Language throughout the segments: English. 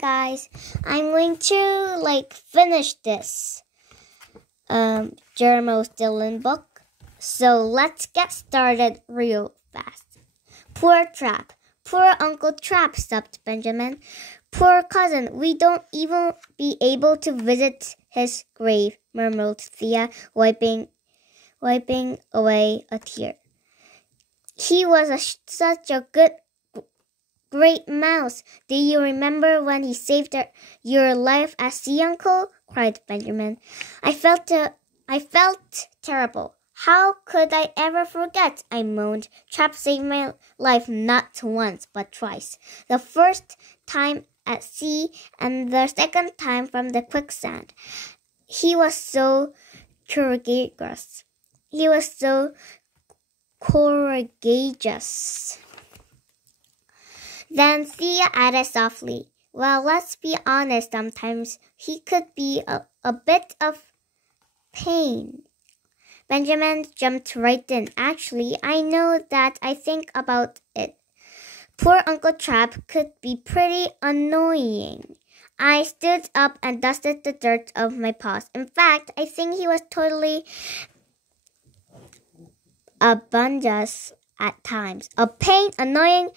guys, I'm going to finish this Jermo Dylan book. So let's get started real fast. Poor Trap. Poor Uncle Trap, sobbed Benjamin. Poor cousin, we don't even be able to visit his grave, murmured Thea, wiping away a tear. He was such a great mouse. Do you remember when he saved your life at sea, Uncle? Cried Benjamin. I felt terrible. How could I ever forget? I moaned. Trap saved my life not once, but twice. The first time at sea and the second time from the quicksand. He was so courageous. Then Thea added softly, well, let's be honest, sometimes he could be a bit of pain. Benjamin jumped right in. Actually, I know that I think about it. Poor Uncle Trap could be pretty annoying. I stood up and dusted the dirt off my paws. In fact, I think he was totally obnoxious at times. A pain, annoying,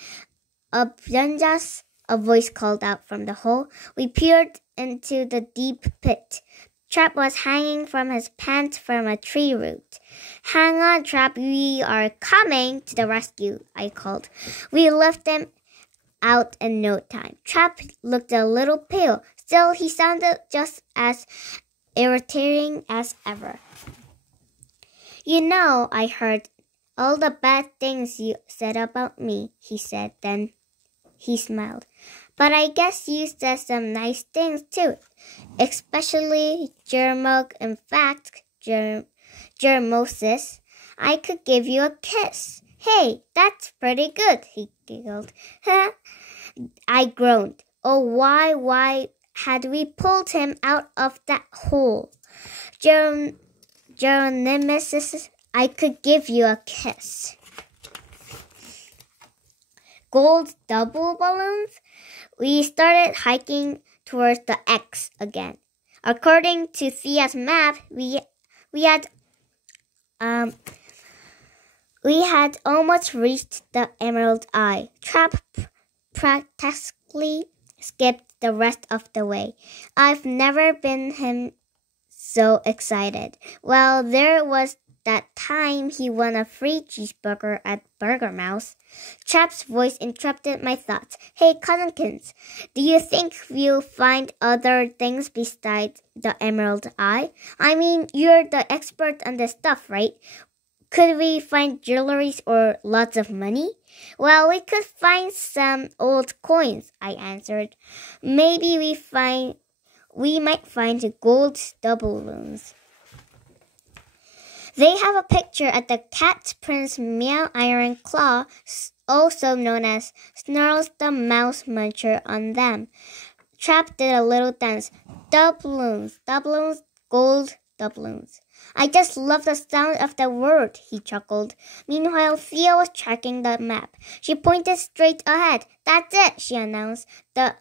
obnoxious, a voice called out from the hole. We peered into the deep pit. Trap was hanging from his pants from a tree root. Hang on, Trap, we are coming to the rescue, I called. We left him out in no time. Trap looked a little pale. Still, he sounded just as irritating as ever. You know, I heard all the bad things you said about me, he said. Then he smiled. But I guess you said some nice things too, especially Jermog. In fact, Jermosis, I could give you a kiss. Hey, that's pretty good, he giggled. I groaned. Oh, why had we pulled him out of that hole? Jeronimus, I could give you a kiss. Gold double balloons? We started hiking towards the X again. According to Thea's map, we had almost reached the Emerald Eye. Trap practically skipped the rest of the way. I've never been him so excited. Well, there was that time he won a free cheeseburger at Burger Mouse. Trap's voice interrupted my thoughts. Hey, Cousinkins, do you think we'll find other things besides the Emerald Eye? I mean, you're the expert on this stuff, right? Could we find jewelry or lots of money? Well, we could find some old coins, I answered. Maybe we might find gold double balloons. They have a picture at the Cat Prince Meow Iron Claw, also known as Snarls the Mouse Muncher, on them. Trap did a little dance. Doubloons, gold doubloons. I just love the sound of the word, he chuckled. Meanwhile, Thea was checking the map. She pointed straight ahead. That's it, she announced. The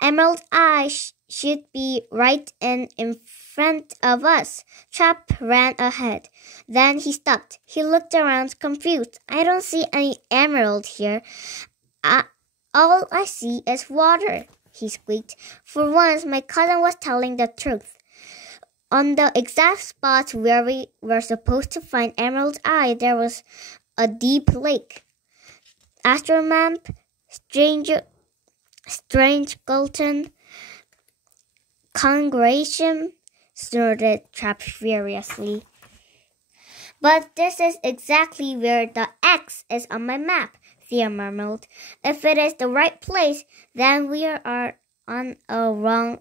Emerald Eye should be right in front of us. Trap ran ahead. Then he stopped. He looked around confused. I don't see any emerald here. All I see is water, he squeaked. For once, my cousin was telling the truth. On the exact spot where we were supposed to find Emerald Eye, there was a deep lake. Astromamp, Strange Gulton, Congregation, snorted Trap furiously. But this is exactly where the X is on my map, Thea murmured. If it is the right place, then we are on a wrong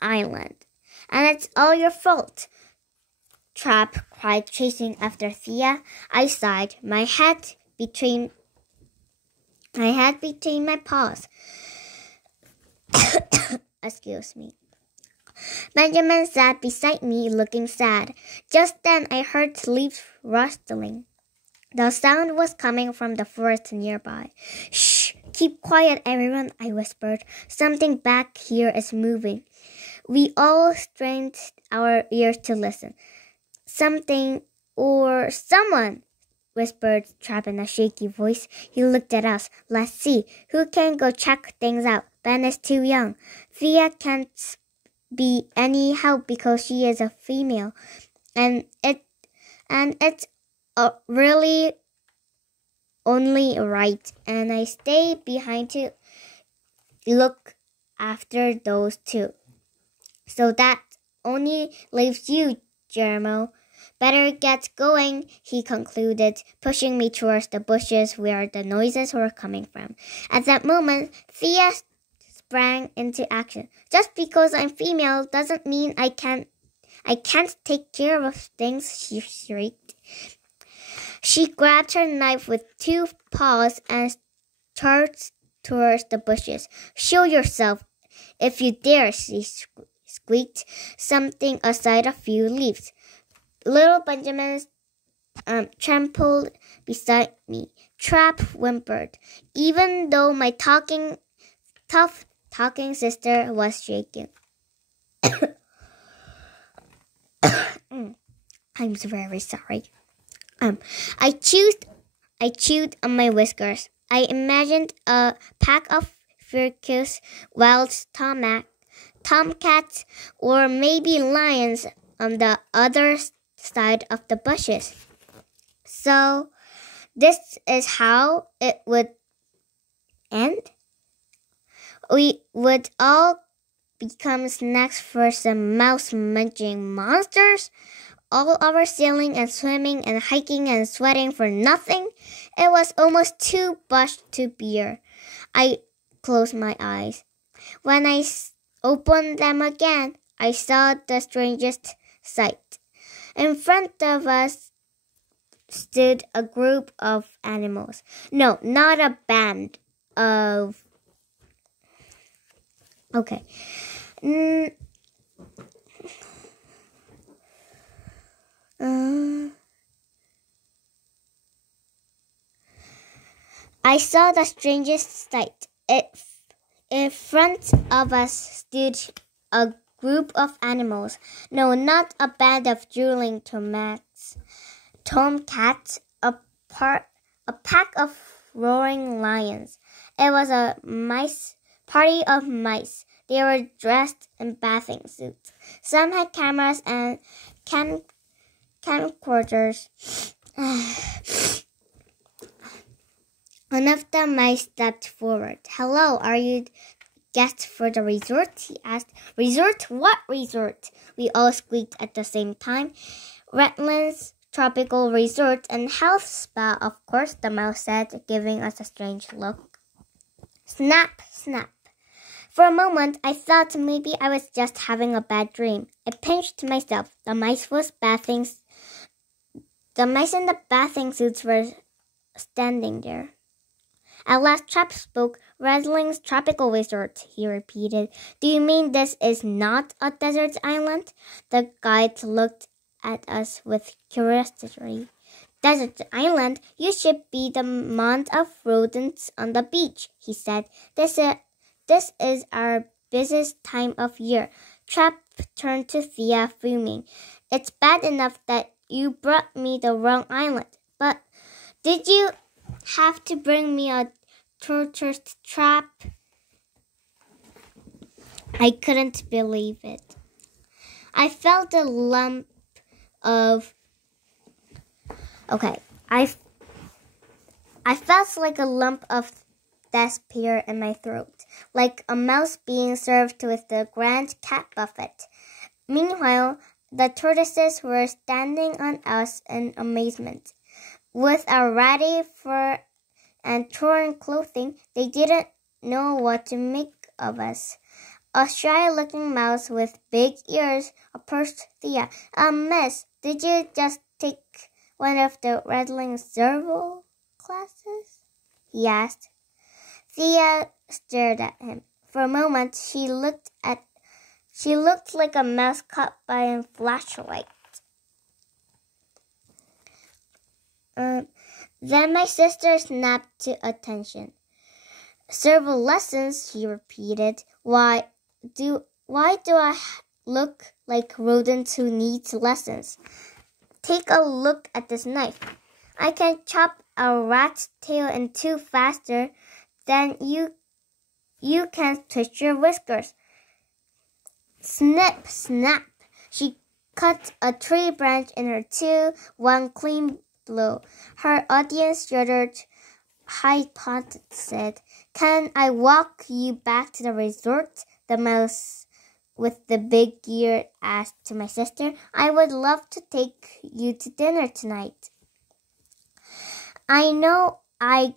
island. And it's all your fault, Trap cried, chasing after Thea. I sighed, my head between my paws. Excuse me. Benjamin sat beside me, looking sad. Just then I heard leaves rustling. The sound was coming from the forest nearby. Shh! Keep quiet, everyone, I whispered. Something back here is moving. We all strained our ears to listen. Something or someone, whispered Trap in a shaky voice. He looked at us. Let's see. Who can go check things out? Ben is too young. Thea can't be any help because she is a female. And it's really only right. And I stay behind to look after those two. So that only leaves you, Jeremo. Better get going, he concluded, pushing me towards the bushes where the noises were coming from. At that moment, Thea sprang into action. Just because I'm female doesn't mean I can't take care of things, she shrieked. She grabbed her knife with two paws and charged towards the bushes. Show yourself, if you dare, she squeaked, something aside a few leaves. Little Benjamin trampled beside me. Trap whimpered, even though my tough talking sister was shaking. I'm very sorry. I chewed on my whiskers. I imagined a pack of fierce wild tomcats, or maybe lions on the other side of the bushes. So, this is how it would end? We would all become snacks for some mouse-munching monsters? All our sailing and swimming and hiking and sweating for nothing? It was almost too much to bear. I closed my eyes. When I opened them again, I saw the strangest sight. In front of us stood a group of animals. No, not a band of... Okay. I saw the strangest sight. In front of us stood a group of animals. No, not a band of drooling tomcats, a pack of roaring lions. It was a party of mice. They were dressed in bathing suits. Some had cameras and camcorders. One of the mice stepped forward. Hello, are you guests for the resort? He asked. Resort? What resort? We all squeaked at the same time. Redlands Tropical Resort and Health Spa, of course, the mouse said, giving us a strange look. Snap, snap. For a moment, I thought maybe I was just having a bad dream. I pinched myself. The mice in the bathing suits were standing there. At last, Trap spoke. Redlands Tropical Resort, he repeated. Do you mean this is not a desert island? The guide looked at us with curiosity. Desert island? You should be the amount of rodents on the beach, he said. This is our busiest time of year. Trap turned to Thea, fuming. It's bad enough that you brought me the wrong island, but did you have to bring me a tortured trap? I couldn't believe it. I felt a lump of... Okay, I felt like a lump of despair in my throat, like a mouse being served with the grand cat buffet. Meanwhile, the tortoises were standing on us in amazement. With our ratty fur and torn clothing, they didn't know what to make of us. A shy-looking mouse with big ears approached Thea. Miss, did you just take one of the Redlands Serval classes? He asked. Thea stared at him. For a moment, she looked like a mouse caught by a flashlight. Then my sister snapped to attention. Several lessons, she repeated. Why do I look like a rodent who needs lessons? Take a look at this knife. I can chop a rat's tail in two faster than you can twitch your whiskers. Snip, snap. She cut a tree branch in her two, one clean blow. Her audience shuddered. Hypot said, "Can I walk you back to the resort?" The mouse with the big ear asked to my sister. "I would love to take you to dinner tonight." "I know a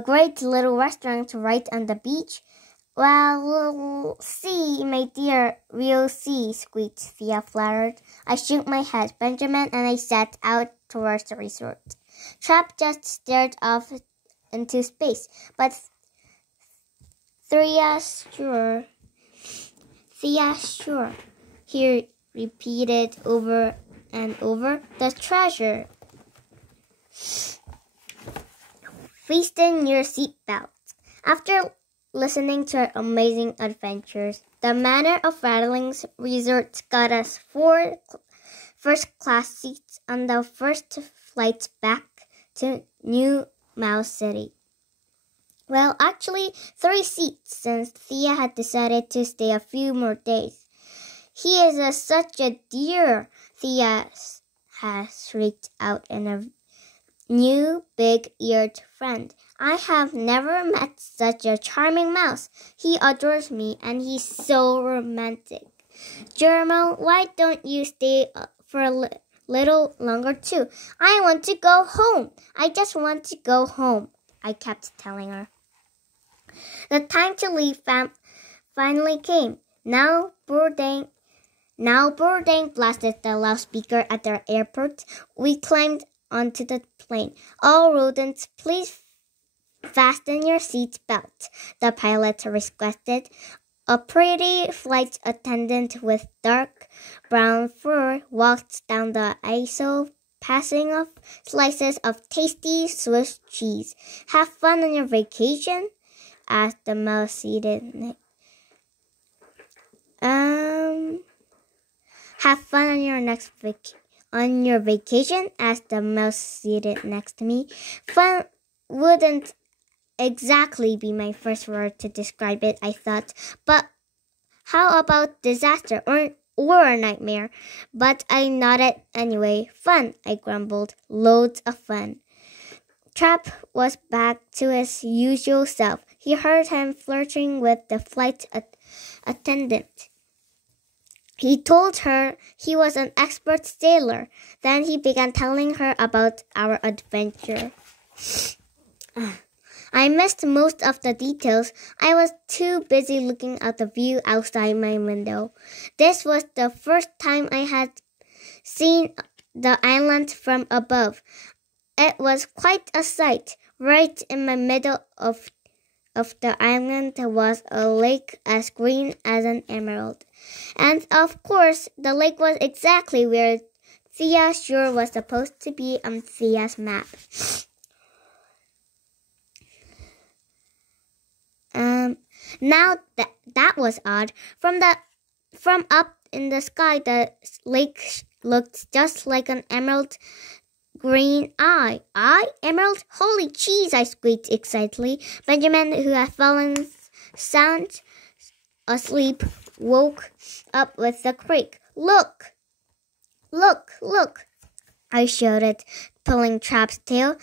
great little restaurant right on the beach." "Well, we'll see, my dear, we'll see," squeaked Thea, flattered. I shook my head. Benjamin and I set out towards the resort. Trap just stared off into space, but Thea, sure, he repeated over and over. "The treasure." Fasten your seatbelts. After listening to our amazing adventures, the Manor of Rattlings Resort got us 4 first-class seats on the first flight back to New Mouse City. Well, actually, 3 seats, since Thea had decided to stay a few more days. "He is such a dear," Thea has shrieked out in a new big-eared friend. "I have never met such a charming mouse. He adores me, and he's so romantic." "Jermo, why don't you stay for a little longer too?" "I want to go home. I just want to go home," I kept telling her. The time to leave finally came. Now boarding blasted the loudspeaker at the airport. We climbed onto the plane. "All rodents, please fasten your seat belt," the pilot requested. A pretty flight attendant with dark brown fur walked down the aisle, passing off slices of tasty Swiss cheese. "Have fun on your vacation?" asked the mouse seated. Have fun on your vacation?" asked the mouse seated next to me. Fun wouldn't exactly be my first word to describe it, I thought. But how about disaster or a nightmare? But I nodded anyway. "Fun," I grumbled. "Loads of fun." Trap was back to his usual self. He heard him flirting with the flight attendant. He told her he was an expert sailor. Then he began telling her about our adventure. I missed most of the details. I was too busy looking at the view outside my window. This was the first time I had seen the island from above. It was quite a sight. Right in the middle of the island was a lake as green as an emerald. And of course, the lake was exactly where Thea Shore was supposed to be on Thea's map. Now that was odd. From up in the sky, the lake looked just like an emerald green eye. Emerald? Holy cheese, I squeaked excitedly. Benjamin, who had fallen sound asleep, woke up with a creak. Look! I shouted, pulling Trap's tail.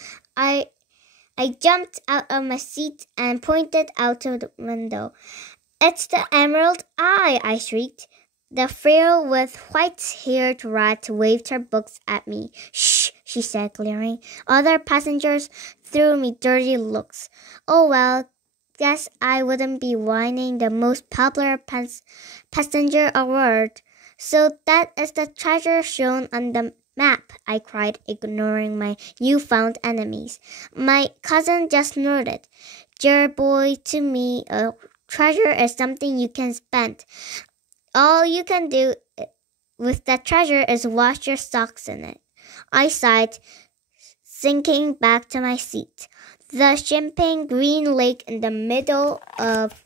I jumped out of my seat and pointed out of the window. "It's the Emerald Eye!" I shrieked. The frail with white-haired rat waved her books at me. "Shh," she said, glaring. Other passengers threw me dirty looks. Oh well, guess I wouldn't be winning the most popular passenger award. "So that is the treasure shown on the map," I cried, ignoring my newfound enemies. My cousin just nodded. "Dear boy, to me, a treasure is something you can spend. All you can do with that treasure is wash your socks in it." I sighed, sinking back to my seat. the shimmering green lake in the middle of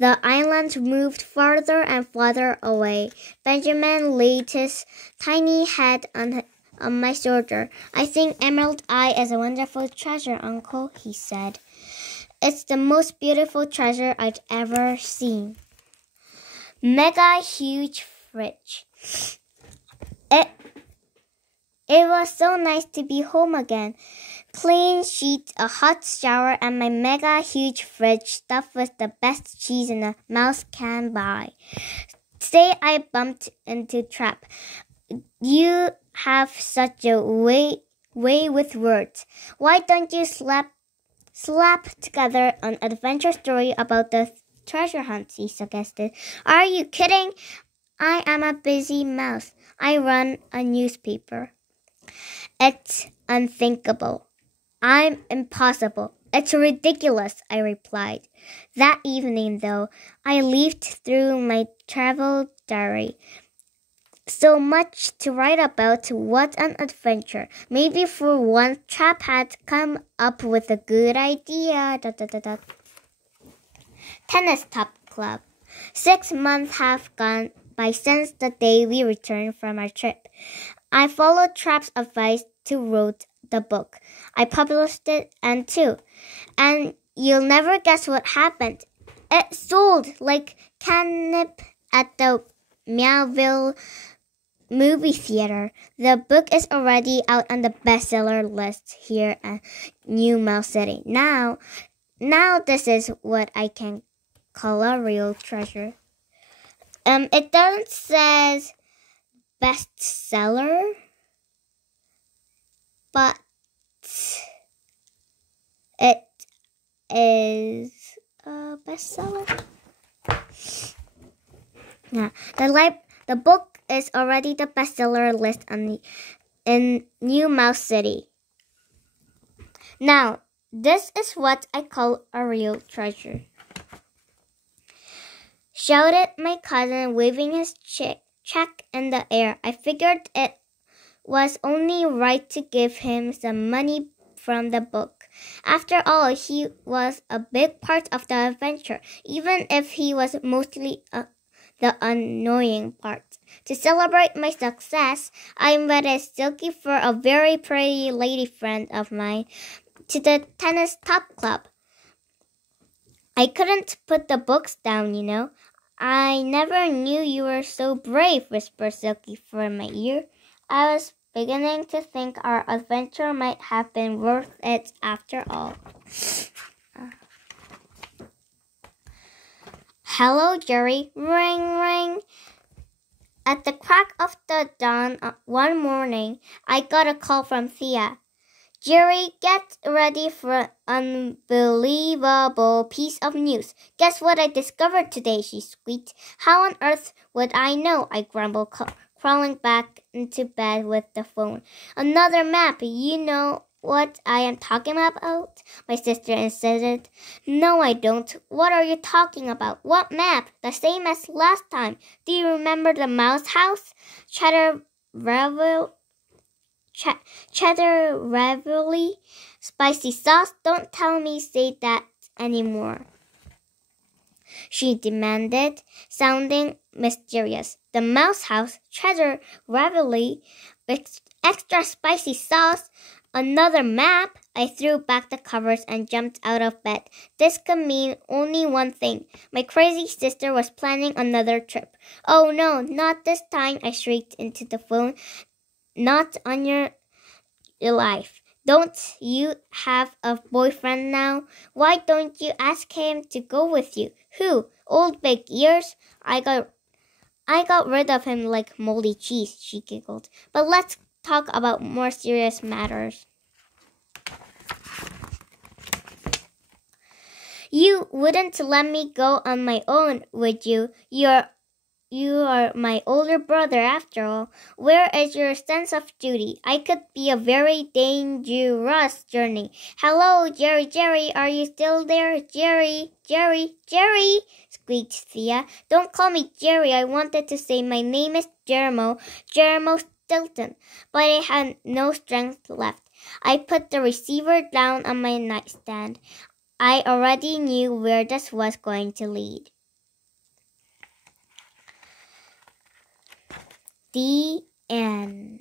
the island moved farther and farther away. Benjamin laid his tiny head on my shoulder. I think Emerald Eye is a wonderful treasure, Uncle, he said. It's the most beautiful treasure I'd ever seen. Mega huge fridge. It was so nice to be home again. Clean sheets, a hot shower, and my mega huge fridge stuffed with the best cheese a mouse can buy. Today I bumped into Trap. You have such a way with words. Why don't you slap together an adventure story about the treasure hunt, he suggested. Are you kidding? I am a busy mouse. I run a newspaper. It's unthinkable. I'm impossible. It's ridiculous, I replied. That evening, though, I leafed through my travel diary. So much to write about. What an adventure. Maybe for once Trap had come up with a good idea. Tennis Top Club. 6 months have gone by since the day we returned from our trip. I followed Trap's advice to write the book. I published it and you'll never guess what happened. It sold like catnip at the Meowville movie theater. The book is already out on the bestseller list here at New Mouse City. Now this is what I can call a real treasure. It doesn't says bestseller, but it is a bestseller. Yeah, the book is already the bestseller list in New Mouse City. Now, this is what I call a real treasure, shouted my cousin, waving his check in the air. I figured it was only right to give him some money from the book. After all, he was a big part of the adventure, even if he was mostly the annoying part. To celebrate my success, I invited Silky for a very pretty lady friend of mine to the Tennis Top Club. I couldn't put the books down, you know. I never knew you were so brave, whispered Silky for my ear. I was beginning to think our adventure might have been worth it after all. Hello, Jerry. Ring, ring. At the crack of the dawn one morning, I got a call from Thea. Jerry, get ready for an unbelievable piece of news. Guess what I discovered today, she squeaked. How on earth would I know? I grumbled, crawling back into bed with the phone. Another map. You know what I am talking about? My sister insisted. No, I don't. What are you talking about? What map? The same as last time. Do you remember the mouse house? Cheddar ravioli, spicy sauce. Don't tell me say that anymore, she demanded, sounding mysterious. The mouse house, cheddar ravioli, extra spicy sauce, another map. I threw back the covers and jumped out of bed. This could mean only one thing. My crazy sister was planning another trip. Oh no, not this time, I shrieked into the phone. Not on your life. Don't you have a boyfriend now? Why don't you ask him to go with you? Who? Old Big Ears? I got rid of him like moldy cheese, she giggled. But let's talk about more serious matters. You wouldn't let me go on my own, would you? You are my older brother after all. Where is your sense of duty? I could be a very dangerous journey. Hello, Jerry, are you still there? Jerry, squeaked Thea. Don't call me Jerry. I wanted to say my name is Jeremo Stilton, but I had no strength left. I put the receiver down on my nightstand. I already knew where this was going to lead. The end.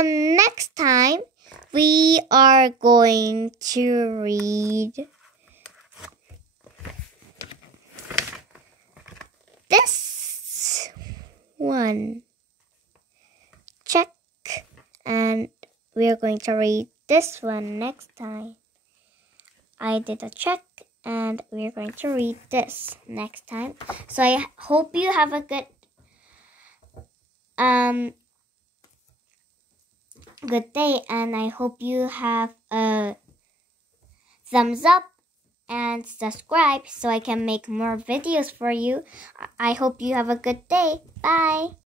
Next time, we are going to read this one. Check. And we are going to read this one next time. I did a check, and we are going to read this next time. So I hope you have a good day, and I hope you have a thumbs up and subscribe so I can make more videos for you. I hope you have a good day. Bye.